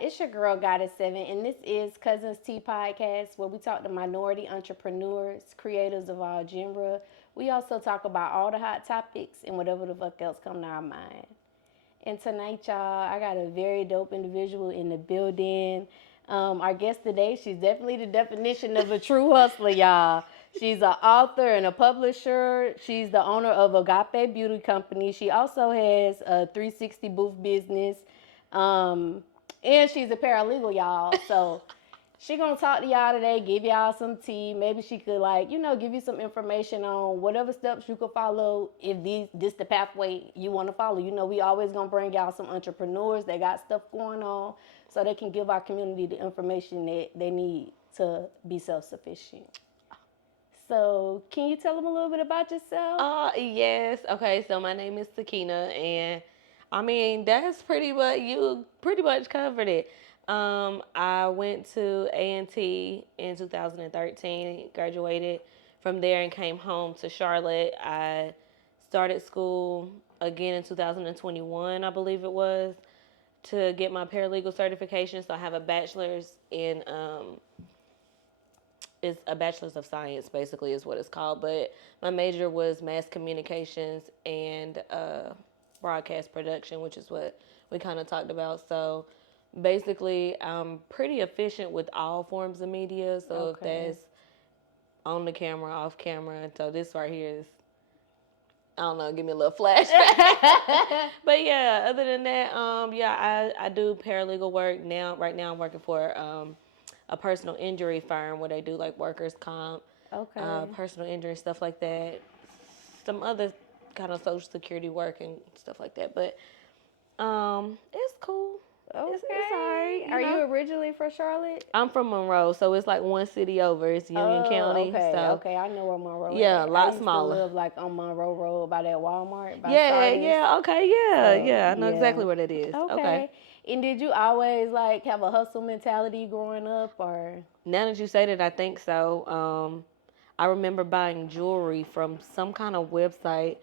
It's your girl, Goddess 7, and this is Cuzns Tea Podcast, where we talk to minority entrepreneurs, creators of all genre. We also talk about all the hot topics and whatever the fuck else come to our mind. And tonight, y'all, I got a very dope individual in the building. Our guest today, she's definitely the definition of a true hustler, y'all. She's an author and a publisher. She's the owner of Agape Beauty Company. She also has a 360 booth business. And she's a paralegal, y'all. So she gonna talk to y'all today, give y'all some tea. Maybe she could give you some information on whatever steps you could follow if this the pathway you want to follow. We always gonna bring y'all some entrepreneurs that got stuff going on so they can give our community the information that they need to be self-sufficient. So can you tell them a little bit about yourself? Yes. Okay, so my name is Sakenhaa, and I mean, that's you pretty much covered it. I went to A&T in 2013, graduated from there and came home to Charlotte. I started school again in 2021, I believe it was, to get my paralegal certification. So I have a bachelor's in, it's a bachelor's of science, basically, is what it's called. But my major was mass communications and broadcast production, which is what we kind of talked about. So basically, I'm pretty efficient with all forms of media. So if that's on the camera, off camera. So this right here is, I don't know, give me a little flashback. But yeah, other than that, I do paralegal work now. Right now I'm working for a personal injury firm where they do like workers' comp, personal injury, stuff like that. Some other kind of social security work and stuff like that. But it's cool. Okay. It's all right. Are you originally from Charlotte? I'm from Monroe, so it's like one city over. It's Union County. Okay, so. okay, I know where Monroe is. Yeah, a lot smaller. I used to live like on Monroe Road by that Walmart. By I know exactly where that is. Okay. And did you always like have a hustle mentality growing up, or? Now that you say that, I think so. I remember buying jewelry from some kind of website,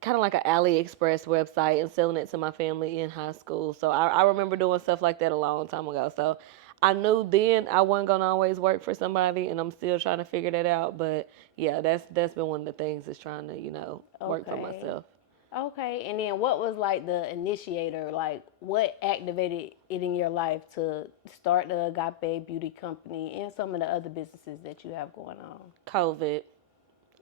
kind of like an AliExpress website, and selling it to my family in high school. So I remember doing stuff like that a long time ago. So I knew then I wasn't gonna always work for somebody, and I'm still trying to figure that out. But yeah, that's been one of the things, is trying to work for myself. Okay, and then what was like the initiator? Like, what activated it in your life to start the Agape Beauty Company and some of the other businesses that you have going on? COVID.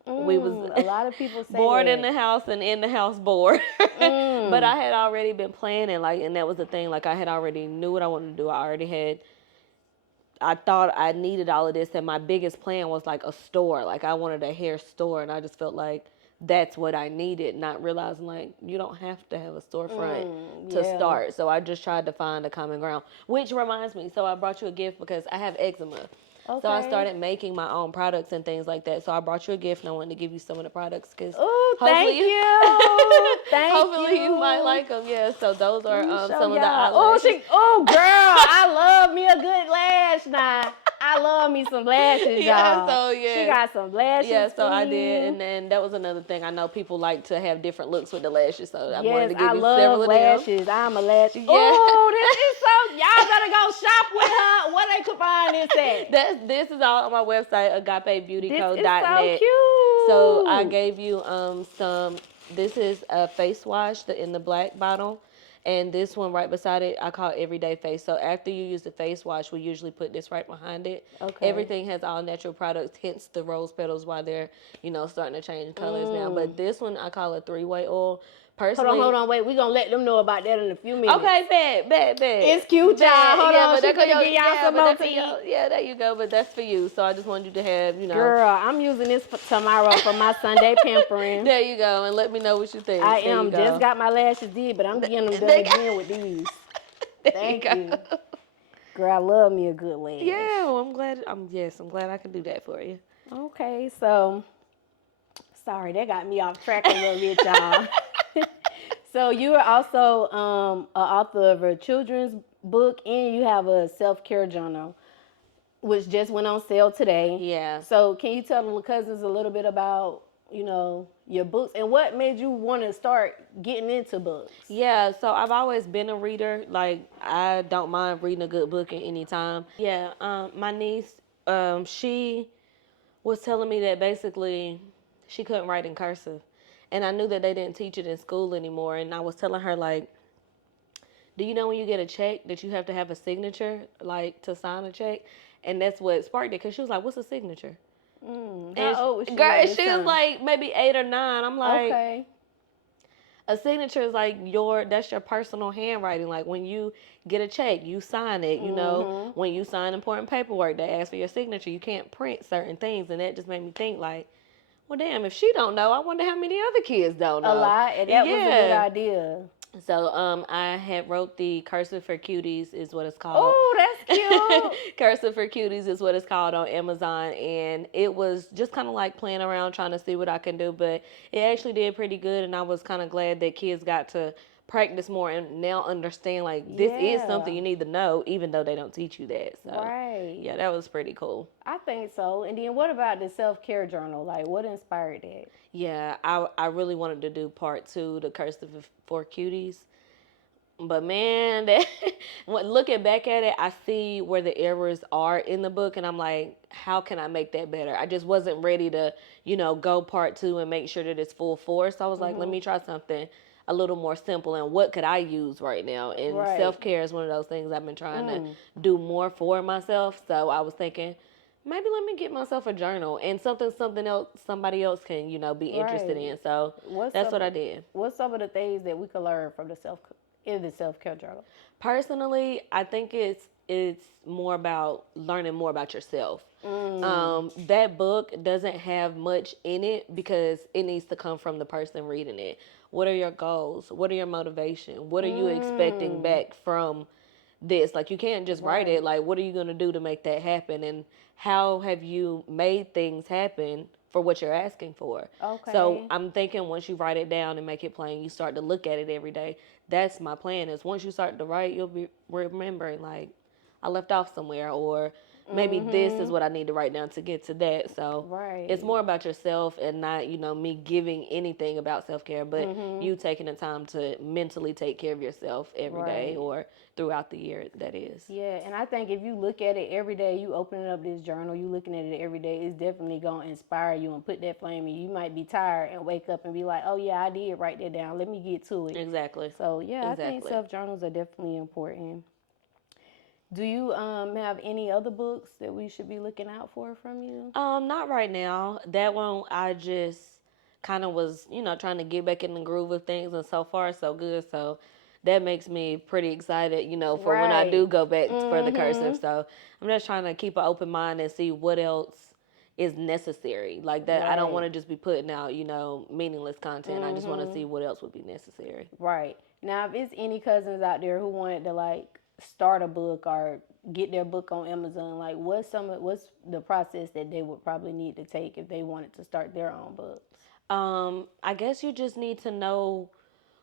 We was a lot of people say bored that. in the house and in the house bored. But I had already been planning, and that was the thing. Like, I had already knew what I wanted to do. I thought I needed all of this, and my biggest plan was like a store. Like, I wanted a hair store, and I just felt like that's what I needed, not realizing like you don't have to have a storefront to start. So I just tried to find a common ground. Which reminds me, so I brought you a gift because I have eczema. Okay. So I started making my own products and things like that. So I brought you a gift, and I wanted to give you some of the products because thank you. Hopefully you might like them. Yeah. So those are some of the eyelashes. Oh, girl, I love me a good lash now. I love me some lashes, y'all. So yeah. She got some lashes. Yeah, so I did, and then that was another thing. I know people like to have different looks with the lashes, so I wanted to give you several of them. Lashes. I'm a lash. Yeah. Oh, this is so. Y'all better go shop with her. Where they could find this at? This is all on my website, agapebeautyco.net. This is so cute. So I gave you some. This is a face wash in the black bottle. And this one right beside it, I call it Everyday Face. So after you use the face wash, we usually put this right behind it. Okay. Everything has all natural products, hence the rose petals while they're, starting to change colors now. But this one, I call it 3-way oil. Personally, hold on, wait. We're going to let them know about that in a few minutes. Okay, bet. It's cute, y'all. Hold on, she's going to give y'all some more tea. Yeah, there you go. But that's for you. So I just wanted you to have, Girl, I'm using this for tomorrow for my Sunday pampering. There you go. And let me know what you think. I am. Just got my lashes did, but I'm getting them done again with these. Thank you. Girl, I love me a good lash. Yeah, well, I'm glad I can do that for you. Okay, so, sorry, that got me off track a little bit, y'all. So you are also an author of a children's book, and you have a self-care journal, which just went on sale today. Yeah. So can you tell the Cuzns a little bit about your books, and what made you want to start getting into books? Yeah, so I've always been a reader. Like, I don't mind reading a good book at any time. Yeah, my niece, she was telling me that basically she couldn't write in cursive. And I knew that they didn't teach it in school anymore. And I was telling her, like, do you know when you get a check that you have to have a signature, like, to sign a check? And that's what sparked it, because she was like, what's a signature? How old was she? Girl, she was like maybe 8 or 9. I'm like, okay. A signature is like that's your personal handwriting. Like, when you get a check, you sign it. You know, when you sign important paperwork, they ask for your signature. You can't print certain things, and that just made me think, like, well, damn, if she don't know, I wonder how many other kids don't know. A lot, and that was a good idea. So I had wrote the Cursive for Cuties is what it's called. Oh, that's cute. Cursive for Cuties is what it's called on Amazon, and it was just kind of like playing around trying to see what I can do, but it actually did pretty good, and I was kind of glad that kids got to practice more and now understand, like, this is something you need to know, even though they don't teach you that. So right. Yeah, that was pretty cool. I think so. And then what about the self-care journal? Like, what inspired that? Yeah, I really wanted to do part 2, the Cursive for Cuties. But man, looking back at it, I see where the errors are in the book, and I'm like, how can I make that better? I just wasn't ready to, go part 2 and make sure that it's full force. So I was like, let me try something a little more simple, and what could I use right now? And self-care is one of those things I've been trying to do more for myself. So I was thinking, maybe let me get myself a journal and something else somebody else can, be interested in. So that's what I did. What's some of the things that we could learn from the self-care journal? Personally, I think it's more about learning more about yourself. That book doesn't have much in it because it needs to come from the person reading it. What are your goals? What are your motivation? What are you expecting back from this? Like, you can't just write it. Like, what are you going to do to make that happen? And how have you made things happen for what you're asking for? Okay. So I'm thinking once you write it down and make it plain, you start to look at it every day. That's my plan, is once you start to write, you'll be remembering, like, I left off somewhere, or maybe this is what I need to write down to get to that. So it's more about yourself and not, me giving anything about self-care, but you taking the time to mentally take care of yourself every day, or throughout the year, that is. Yeah, and I think if you look at it every day, you opening up this journal, you looking at it every day, it's definitely going to inspire you and put that flame in you. You might be tired and wake up and be like, oh yeah, I did write that down. Let me get to it. Exactly. So yeah, I think self-journals are definitely important. Do you have any other books that we should be looking out for from you? Not right now. That one, I just kind of was, trying to get back in the groove of things, and so far so good. So that makes me pretty excited, for when I do go back for the cursive. So I'm just trying to keep an open mind and see what else is necessary. Like that, I don't want to just be putting out, meaningless content. I just want to see what else would be necessary. Right. Now, if it's any cousins out there who wanted to, like, start a book or get their book on Amazon, like, what's the process that they would probably need to take if they wanted to start their own books? I guess you just need to know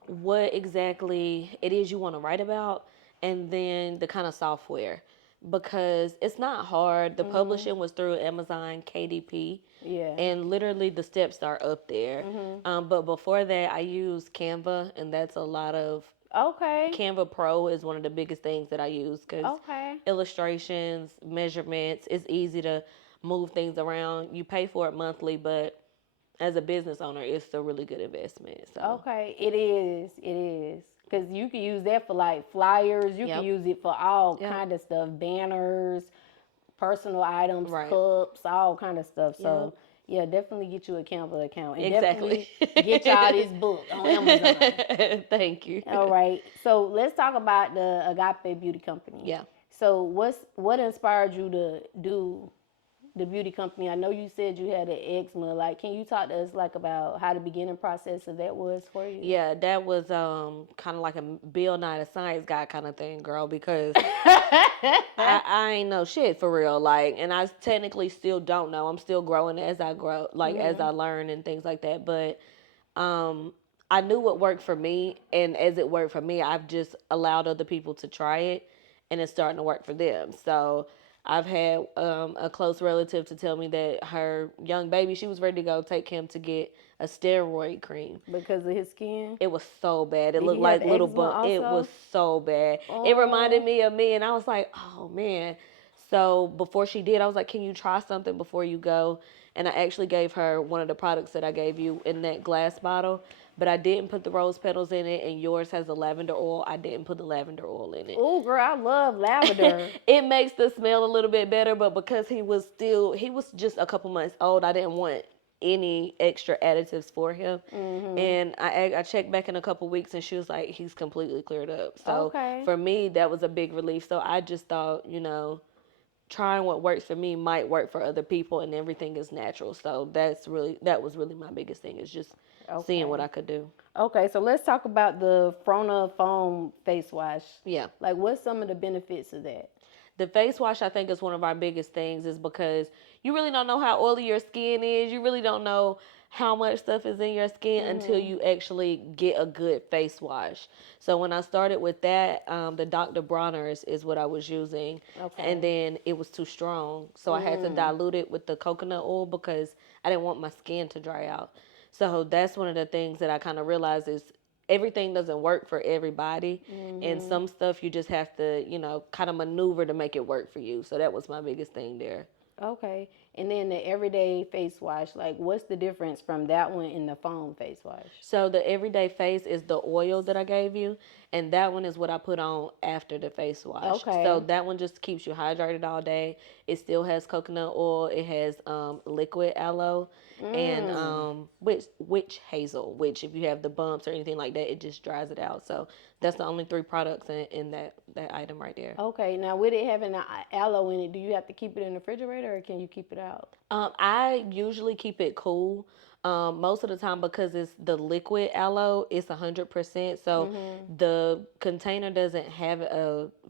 what exactly it is you want to write about, and then the kind of software, because it's not hard. The publishing was through Amazon KDP. Yeah. And literally the steps are up there. But before that, I used Canva, and that's a lot of Canva Pro is one of the biggest things that I use, because illustrations, measurements, it's easy to move things around. You pay for it monthly, but as a business owner, it's a really good investment. So it is. Because you can use that for, like, flyers. You can use it for all kind of stuff, banners, personal items, cups, all kind of stuff. So yeah, definitely get you a Canva account. And definitely get y'all this book on Amazon. Thank you. All right. So let's talk about the Agape Beauty Company. Yeah. So what inspired you to do the beauty company? I know you said you had an eczema. Like, can you talk to us, like, about how the beginning process of that was for you? Yeah, that was kind of like a Bill Nye the Science Guy kind of thing, girl, because I ain't know shit for real. Like, and I technically still don't know. I'm still growing as I grow, like, as I learn and things like that. But I knew what worked for me, and as it worked for me, I've just allowed other people to try it, and it's starting to work for them. So I've had a close relative to tell me that her young baby, she was ready to go take him to get a steroid cream. Because of his skin? It was so bad. It Did looked he have like little eczema bump. It was also? so bad. It reminded Oh, me of me, and I was like, oh man. So before she did, I was like, can you try something before you go? And I actually gave her one of the products that I gave you in that glass bottle, but I didn't put the rose petals in it, and yours has the lavender oil. I didn't put the lavender oil in it. oh, girl, I love lavender. It makes the smell a little bit better, but because he was just a couple months old, I didn't want any extra additives for him. And I checked back in a couple weeks, and she was like, he's completely cleared up. So Okay. for me, that was a big relief. So I just thought, trying what works for me might work for other people, and everything is natural. So that was really my biggest thing, is just seeing what I could do. Okay, so let's talk about the Frona foam face wash. Yeah. Like, what's some of the benefits of that? The face wash, I think, is one of our biggest things, is because you really don't know how oily your skin is. You really don't know how much stuff is in your skin until you actually get a good face wash. So when I started with that, the Dr. Bronner's is what I was using. Okay. And then it was too strong. So I had to dilute it with the coconut oil because I didn't want my skin to dry out. So that's one of the things that I kind of realized is everything doesn't work for everybody, and some stuff you just have to kind of maneuver to make it work for you. So that was my biggest thing there. Okay. And then the everyday face wash, like, what's the difference from that one and the foam face wash? So the everyday face is the oil that I gave you, and that one is what I put on after the face wash. Okay. So that one just keeps you hydrated all day. It still has coconut oil. It has liquid aloe and witch hazel, which if you have the bumps or anything like that, it just dries it out. So that's the only 3 products in that item right there. Okay. Now, with it having the aloe in it, do you have to keep it in the refrigerator or can you keep it out? I usually keep it cool. Most of the time, because it's the liquid aloe, it's 100%. So the container doesn't have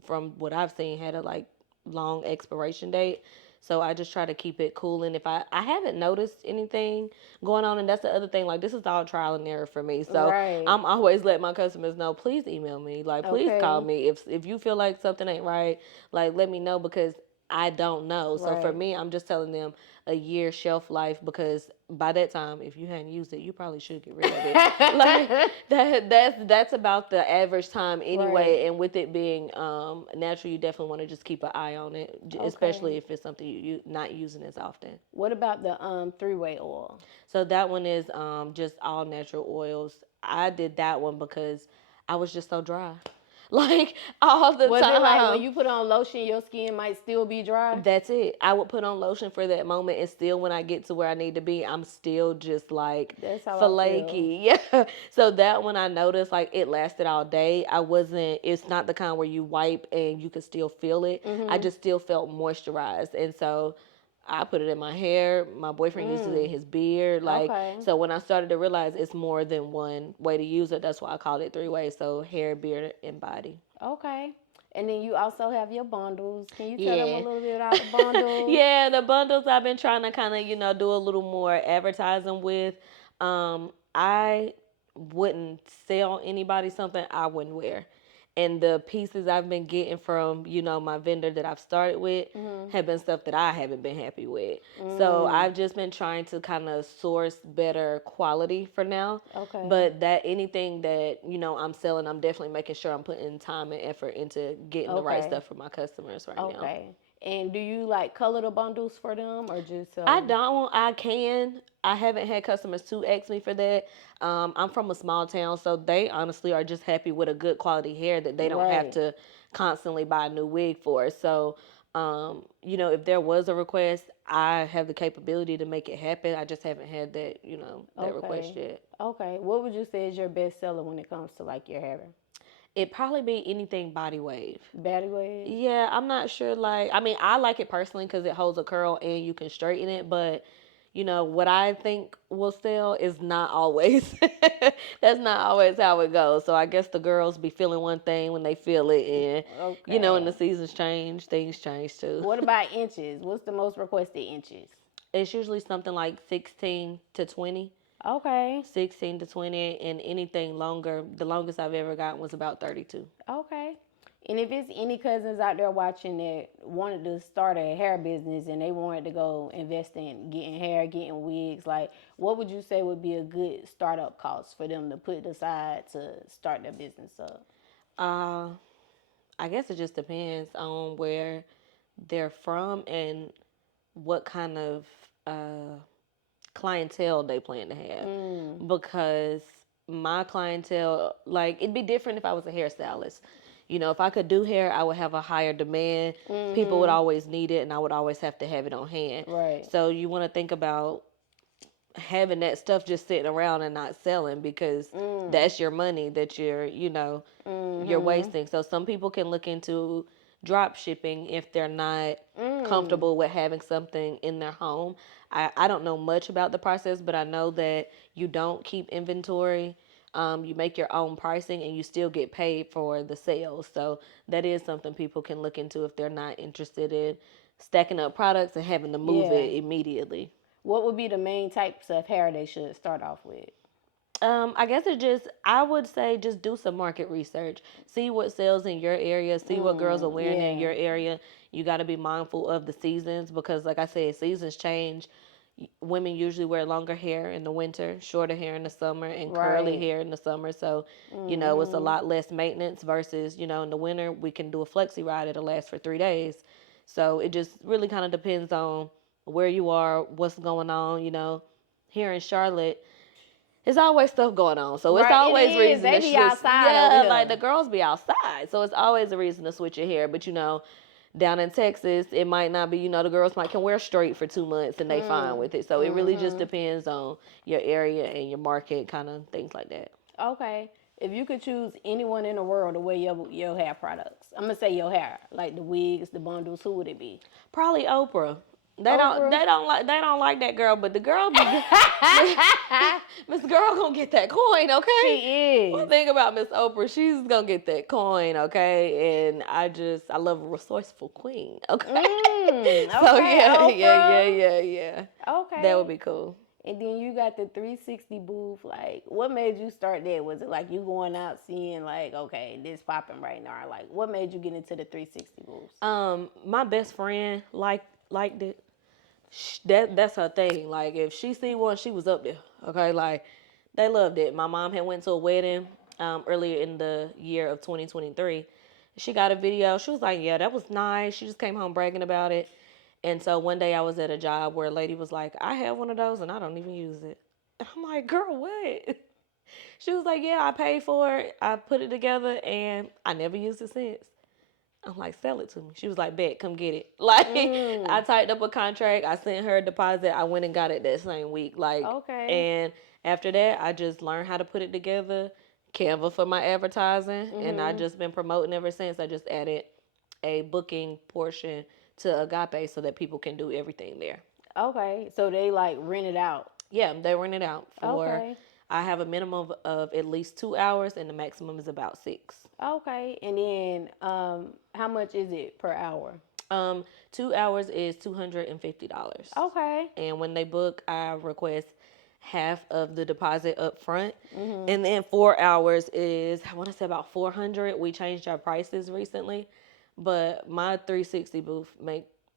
from what I've seen, had a like long expiration date. So I just try to keep it cool. And if I haven't noticed anything going on, and that's the other thing, like this is all trial and error for me. So Right. I'm always letting my customers know, please email me. Like, please call Okay. me. If you feel like something ain't right, like let me know, because I don't know. So for Right. me, I'm just telling them a year shelf life, because by that time, if you hadn't used it, you probably should get rid of it. Like that's about the average time anyway. Right. And with it being natural, you definitely want to just keep an eye on it, especially if it's something you not using as often. What about the 3-way oil? So that one is just all natural oils. I did that one because I was just so dry. Like all the Was time. it like when you put on lotion, your skin might still be dry? That's it. I would put on lotion for that moment, and still when I get to where I need to be, I'm still just like That's how I flaky. Yeah. So that one I noticed, like it lasted all day. It's not the kind where you wipe and you can still feel it. I just still felt moisturized. And so I put it in my hair. My boyfriend uses it in his beard. Like, Okay. so when I started to realize it's more than one way to use it, that's why I called it 3 ways. So hair, beard, and body. Okay. And then you also have your bundles. Can you tell Yeah. them a little bit about the bundles? Yeah, the bundles I've been trying to kind of, do a little more advertising with. I wouldn't sell anybody something I wouldn't wear. And the pieces I've been getting from, my vendor that I've started with have been stuff that I haven't been happy with. So I've just been trying to kind of source better quality for now. Okay. But that anything that, I'm selling, I'm definitely making sure I'm putting time and effort into getting the right Okay. stuff for my customers right now. Okay. And do you like color the bundles for them or just? I don't. I can. I haven't had customers to ask me for that. I'm from a small town, so they honestly are just happy with a good quality hair that they don't have Right. to constantly buy a new wig for. So, if there was a request, I have the capability to make it happen. I just haven't had that, that request yet. Okay. What would you say is your best seller when it comes to like your hair? It'd probably be anything body wave. Body wave? Yeah, I'm not sure. Like, I mean, I like it personally because it holds a curl and you can straighten it. But, what I think will sell is not always. That's not always how it goes. So I guess the girls be feeling one thing when they feel it. And, Okay. when the seasons change, things change too. What about inches? What's the most requested inches? It's usually something like 16 to 20. Okay. 16 to 20, and anything longer. The longest I've ever gotten was about 32. Okay. And if it's any cousins out there watching that wanted to start a hair business and they wanted to go invest in getting hair, getting wigs, like what would you say would be a good startup cost for them to put aside to start their business up? Uh, I guess it just depends on where they're from and what kind of clientele they plan to have. Because my clientele, like, it'd be different if I was a hairstylist. You know, if I could do hair, I would have a higher demand. People would always need it, and I would always have to have it on hand. Right. So you want to think about having that stuff just sitting around and not selling, because that's your money that you're wasting. So some people can look into drop shipping if they're not comfortable with having something in their home. I don't know much about the process, but I know that you don't keep inventory. You make your own pricing and you still get paid for the sales. So that is something people can look into if they're not interested in stacking up products and having to move it immediately. What would be the main types of hair they should start off with? I guess I would say just do some market research. See what sells in your area, see what girls are wearing in your area. You got to be mindful of the seasons because, like I said, seasons change. Women usually wear longer hair in the winter, shorter hair in the summer, and curly hair in the summer. So, it's a lot less maintenance versus, in the winter, we can do a flexi ride. It'll last for 3 days. So it just really kind of depends on where you are, what's going on, here in Charlotte. It's always stuff going on, so it's always reason they to be switch. outside over Yeah, here. like the girls be outside, so it's always a reason to switch your hair. But down in Texas, it might not be. The girls can wear straight for 2 months and they fine with it. So it really just depends on your area and your market, kind of things like that. Okay. If you could choose anyone in the world to wear your hair products, I'm gonna say your hair, like the wigs, the bundles, who would it be? Probably Oprah. They don't like that girl, but the girl be Miss Girl gonna get that coin, okay? She is. One thing about Miss Oprah, she's gonna get that coin, okay? And I love a resourceful queen, okay? So yeah. Okay. That would be cool. And then you got the 360 booth. Like, what made you start that? Was it like you going out seeing like, okay, this popping right now? Like, what made you get into the 360 booth? My best friend liked it. That's her thing. Like, if she see one, she was up there. Okay, like they loved it. My mom had went to a wedding earlier in the year of 2023. She got a video. She was like, "Yeah, that was nice." She just came home bragging about it. And so one day I was at a job where a lady was like, "I have one of those and I don't even use it." And I'm like, "Girl, what?" She was like, "Yeah, I paid for it. I put it together and I never used it since." I'm like, "Sell it to me." She was like, "Bet, come get it." Like, I typed up a contract. I sent her a deposit. I went and got it that same week. Like, Okay. And after that, I just learned how to put it together. Canva for my advertising, and I just been promoting ever since. I just added a booking portion to Agape so that people can do everything there. Okay. So they like rent it out. Yeah, they rent it out for. Okay. I have a minimum of at least 2 hours, and the maximum is about 6. Okay. And then how much is it per hour? 2 hours is $250. Okay. And when they book, I request half of the deposit up front. And then 4 hours is, I want to say, about 400. We changed our prices recently, but my 360 booth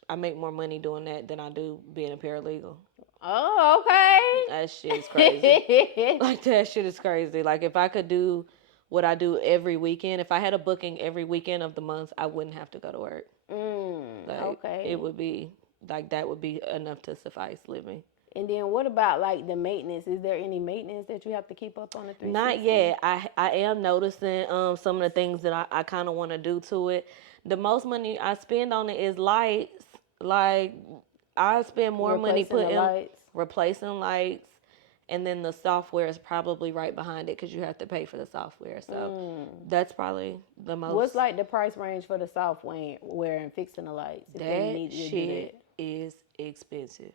I make more money doing that than I do being a paralegal. Oh, okay. That shit is crazy. Like, that shit is crazy. Like, if I could do what I do every weekend, if I had a booking every weekend of the month, I wouldn't have to go to work. Okay. It would be, like, that would be enough to suffice living. And then what about like the maintenance? Is there any maintenance that you have to keep up on the 360? Not yet. I am noticing some of the things that I kind of want to do to it. The most money I spend on it is lights. Like, I spend more money replacing lights, and then the software is probably right behind it because you have to pay for the software. So that's probably the most. What's like the price range for the software and fixing the lights? That shit is expensive.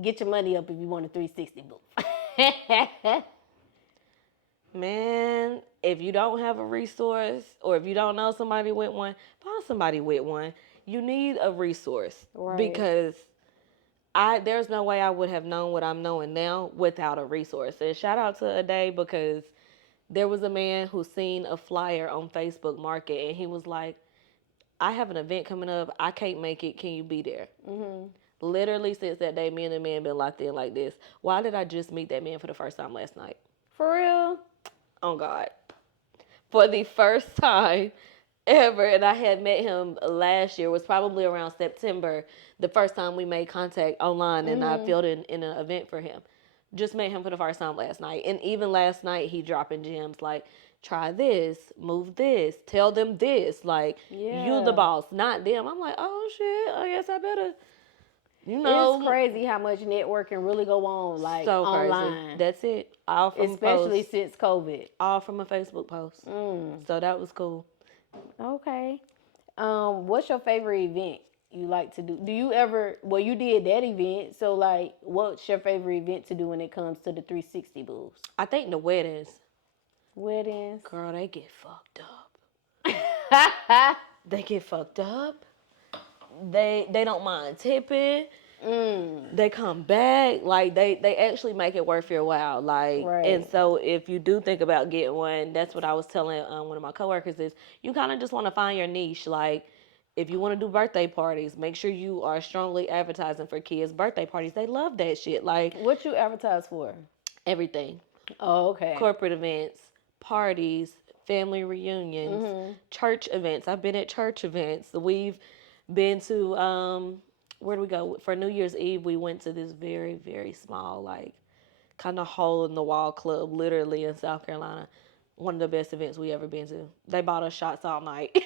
Get your money up if you want a 360 booth. Man, if you don't have a resource or if you don't know somebody with one, find somebody with one. You need a resource, because there's no way I would have known what I'm knowing now without a resource. And shout out to Ade, because There was a man who seen a flyer on Facebook Market, and he was like, I have an event coming up. I can't make it. Can you be there? Literally since that day, me and the man been locked in like this. Why did I just meet that man for the first time last night? For real? Oh, God. For the first time ever, and I had met him last year. It was probably around September, the first time we made contact online, and I filled in an event for him. Just met him for the first time last night. And even last night, he dropping gems like, try this, move this, tell them this. Like, you the boss, not them. I'm like, oh, shit, I guess I better, It's crazy how much networking really go on, like, so online. Crazy. That's it. All from especially since COVID. All from a Facebook post. So that was cool. Okay. What's your favorite event you like to do? Do you ever, well, you did that event, so like, what's your favorite event to do when it comes to the 360 booths? I think the weddings. Weddings? Girl, they get fucked up. They get fucked up. They don't mind tipping. They come back. Like, they actually make it worth your while. Like, and so if you do think about getting one, that's what I was telling one of my coworkers is you kind of just want to find your niche. Like, if you want to do birthday parties, make sure you are strongly advertising for kids' birthday parties. They love that shit. Like, what you advertise for? Everything. Oh, okay. Corporate events, parties, family reunions, church events. I've been at church events. We've been to where do we go? For New Year's Eve, we went to this very, very small, like, kind of hole in the wall club, literally in South Carolina. One of the best events we ever been to. They bought us shots all night. They're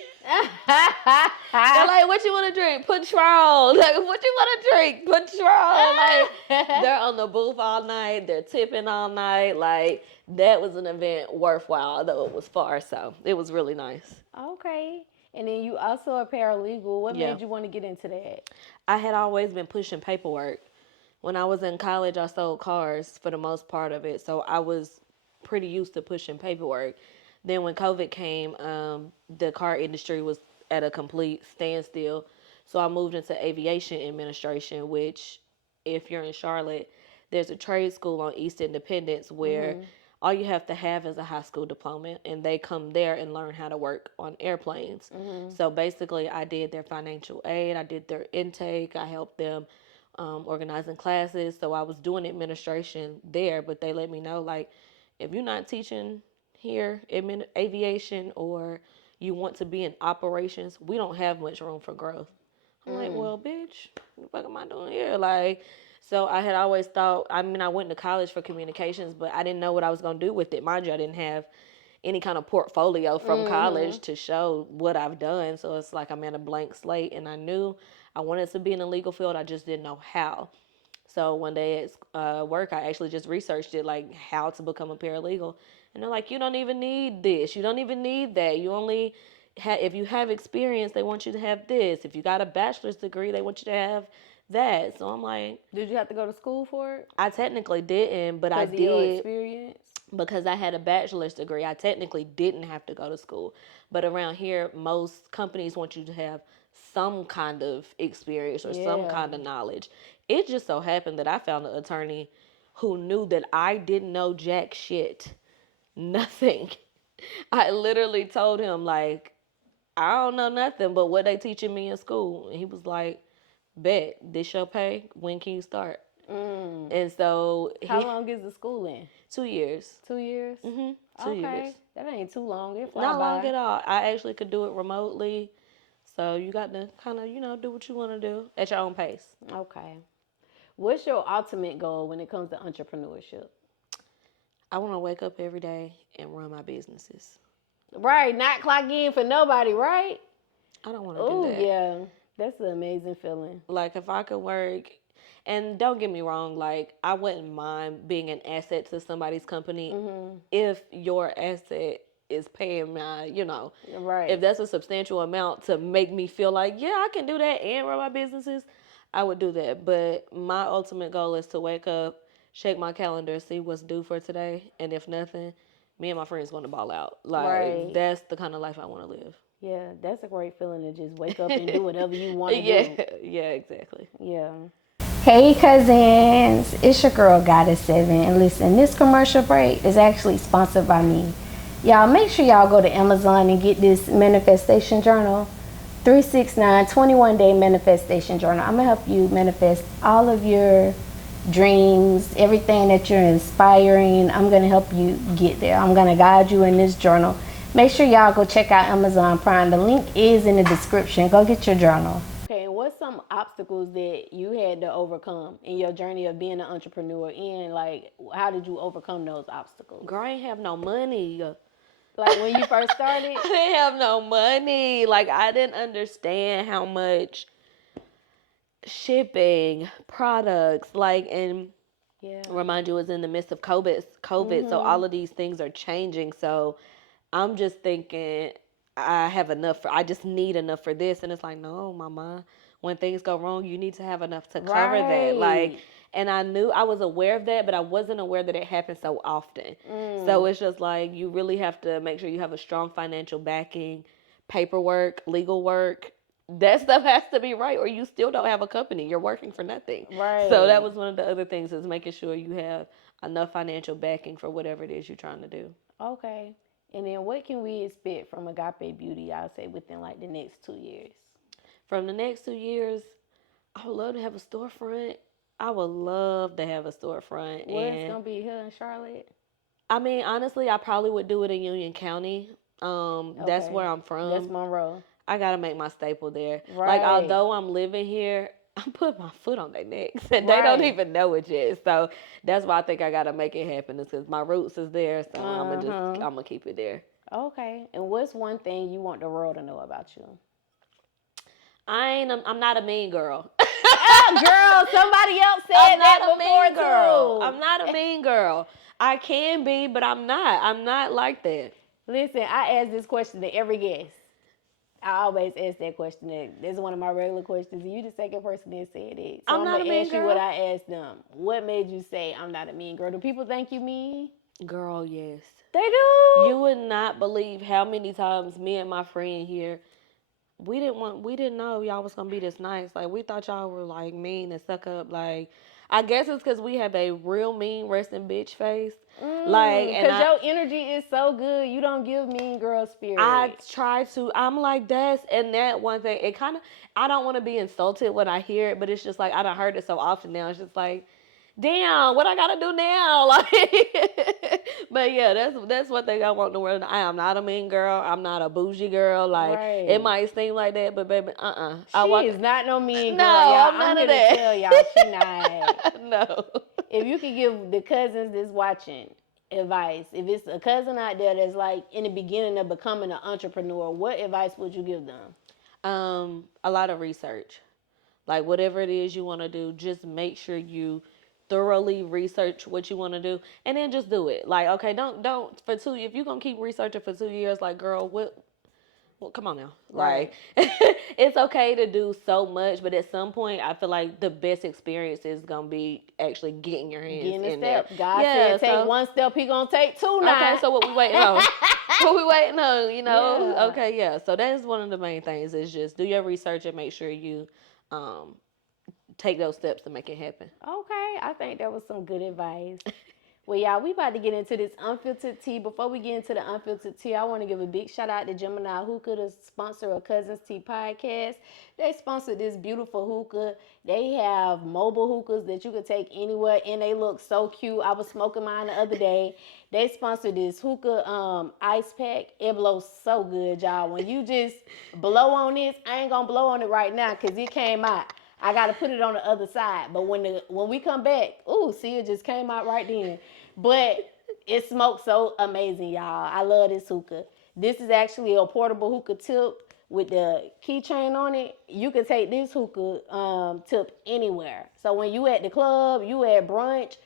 like, what you want to drink? Patron. Like, what you want to drink? Patron. Like, they're on the booth all night. They're tipping all night. Like, that was an event worthwhile, although it was far, so it was really nice. Okay. And then you also a paralegal. What made you want to get into that? I had always been pushing paperwork. When I was in college, I sold cars for the most part of it, so I was pretty used to pushing paperwork. Then when COVID came, the car industry was at a complete standstill, so I moved into aviation administration, which, if you're in Charlotte, there's a trade school on East Independence where all you have to have is a high school diploma, and they come there and learn how to work on airplanes. So basically, I did their financial aid, I did their intake, I helped them organizing classes. So I was doing administration there, but they let me know, like, if you're not teaching here in aviation or you want to be in operations, we don't have much room for growth. I'm like, well, bitch, what the fuck am I doing here? Like, so I had always thought, I mean, I went to college for communications, but I didn't know what I was going to do with it. Mind you, I didn't have any kind of portfolio from college to show what I've done. So it's like I'm at a blank slate, and I knew I wanted to be in the legal field. I just didn't know how. So one day at work, I actually just researched it, like how to become a paralegal. And they're like, you don't even need this. You don't even need that. You only if you have experience, they want you to have this. If you got a bachelor's degree, they want you to have that. So I'm like, did you have to go to school for it? I technically didn't, but I did. Your experience? Because I had a bachelor's degree, I technically didn't have to go to school. But around here, most companies want you to have some kind of experience or some kind of knowledge. It just so happened that I found an attorney who knew that I didn't know jack shit. Nothing. I literally told him, like, I don't know nothing but what they teaching me in school. And he was like, bet, this your pay? When can you start? And so how long is the schooling? 2 years. 2 years? 2 years. That ain't too long. It fly Not by. long at all. I actually could do it remotely. So you got to kind of, do what you want to do at your own pace. Okay. What's your ultimate goal when it comes to entrepreneurship? I want to wake up every day and run my businesses. Right. Not clock in for nobody, right? I don't want to do that. Oh, yeah. That's an amazing feeling. Like, if I could work, and don't get me wrong, like, I wouldn't mind being an asset to somebody's company if your asset is paying my, right. If that's a substantial amount to make me feel like, yeah, I can do that and run my businesses, I would do that. But my ultimate goal is to wake up, shake my calendar, see what's due for today, and if nothing, me and my friends going to ball out. Like, that's the kind of life I want to live. Yeah, that's a great feeling to just wake up and do whatever you want to do. Yeah, exactly. Yeah. Hey cousins, it's your girl Goddess 7, and listen, this commercial break is actually sponsored by me. Y'all make sure y'all go to Amazon and get this manifestation journal. 369 21-day manifestation journal. I'm gonna help you manifest all of your dreams, everything that you're inspiring. I'm gonna help you get there. I'm gonna guide you in this journal. Make sure y'all go check out Amazon Prime. The link is in the description. Go get your journal. Okay, and what's some obstacles that you had to overcome in your journey of being an entrepreneur? And like, how did you overcome those obstacles? Girl, I ain't have no money. Like when you first started? I didn't have no money. Like, I didn't understand how much shipping, products, like, and remind you, it was in the midst of COVID. So all of these things are changing. So I'm just thinking I just need enough for this. And it's like, no, mama, when things go wrong, you need to have enough to cover that. Like, and I was aware of that, but I wasn't aware that it happened so often. So it's just like, you really have to make sure you have a strong financial backing, paperwork, legal work. That stuff has to be right, or you still don't have a company. You're working for nothing. Right. So that was one of the other things, is making sure you have enough financial backing for whatever it is you're trying to do. Okay. And then what can we expect from Agape Beauty, I'll say, within like the next 2 years? From the next 2 years, I would love to have a storefront. I would love to have a storefront. Where it's going to be, here in Charlotte? I mean, honestly, I probably would do it in Union County. That's where I'm from. That's Monroe. I got to make my staple there. Right. Like, although I'm living here, I'm putting my foot on their necks, and they don't even know it yet. So that's why I think I got to make it happen, is because my roots is there. So I'm going to keep it there. Okay. And what's one thing you want the world to know about you? I'm not a mean girl. Girl, somebody else said that before, girl. I'm not a mean girl. I can be, but I'm not. I'm not like that. Listen, I ask this question to every guest. I always ask that question. This is one of my regular questions. And you the second person that said it. So I'm going to ask you what I asked them. What made you say I'm not a mean girl? Do people think you mean? Girl, yes. They do? You would not believe how many times me and my friend here, we didn't know y'all was going to be this nice. Like, we thought y'all were, like, mean and suck up. Like, I guess it's because we have a real mean resting bitch face. Like, because your energy is so good, you don't give mean girl spirit. I try to. I'm like, that one thing. It kind of, I don't want to be insulted when I hear it, but it's just like, I done heard it so often now. It's just like, damn, what I gotta do now? Like, but yeah, that's one thing I want in the world. I am not a mean girl. I'm not a bougie girl. Like, it might seem like that, but baby, She is not no mean girl. No, y'all. I'm none here of that. to tell y'all, she not. No. If you could give the cousins that's watching advice, if it's a cousin out there that's like in the beginning of becoming an entrepreneur, what advice would you give them? A lot of research. Like, whatever it is you want to do, just make sure you thoroughly research what you want to do, and then just do it. Like, okay, don't if you're gonna keep researching for 2 years, like, girl, well, come on now. Right. Like, it's okay to do so much, but at some point, I feel like the best experience is gonna be actually getting your hands in there. God said take one step, he gonna take two now. Okay, so what we waiting on? What we waiting on? You know? Yeah. Okay, yeah. So that is one of the main things, is just do your research and make sure you take those steps to make it happen. Okay, I think that was some good advice. Well, y'all, we about to get into this unfiltered tea. Before we get into the unfiltered tea, I want to give a big shout out to Geminiih Hookah, the sponsor of Cuzn Tea Podcast. They sponsored this beautiful hookah. They have mobile hookahs that you can take anywhere, and they look so cute. I was smoking mine the other day. They sponsored this hookah ice pack. It blows so good, y'all. When you just blow on this, I ain't gonna blow on it right now because it came out. I got to put it on the other side. But when we come back, see, it just came out right then. But it smokes so amazing, y'all. I love this hookah. This is actually a portable hookah tip with the keychain on it. You can take this hookah tip anywhere. So when you at the club, you at brunch,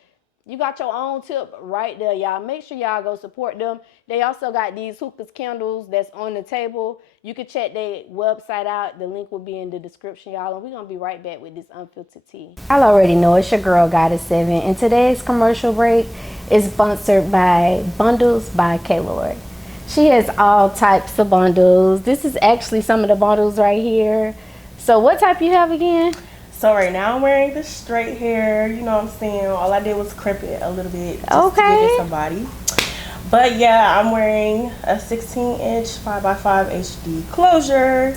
you got your own tip right there, y'all. Make sure y'all go support them. They also got these HOOKAHS candles that's on the table. You can check their website out. The link will be in the description, y'all. And we're going to be right back with this unfiltered tea. Y'all already know it's your girl, Goddess 7. And today's commercial break is sponsored by Bundles by K-Lord. She has all types of bundles. This is actually some of the bundles right here. So what type you have again? So right now I'm wearing the straight hair, you know what I'm saying? All I did was crimp it a little bit just to give it some body. But yeah, I'm wearing a 16-inch 5x5 HD closure,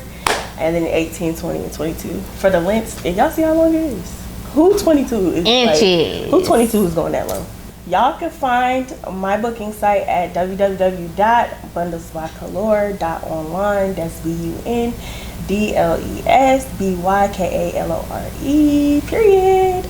and then 18, 20, and 22 for the lengths. And y'all see how long it is? Who 22 is Inches. Who 22 is going that low? Y'all can find my booking site at www.bundlesbykalore.online. That's BUNDLESBYKALORE. Period.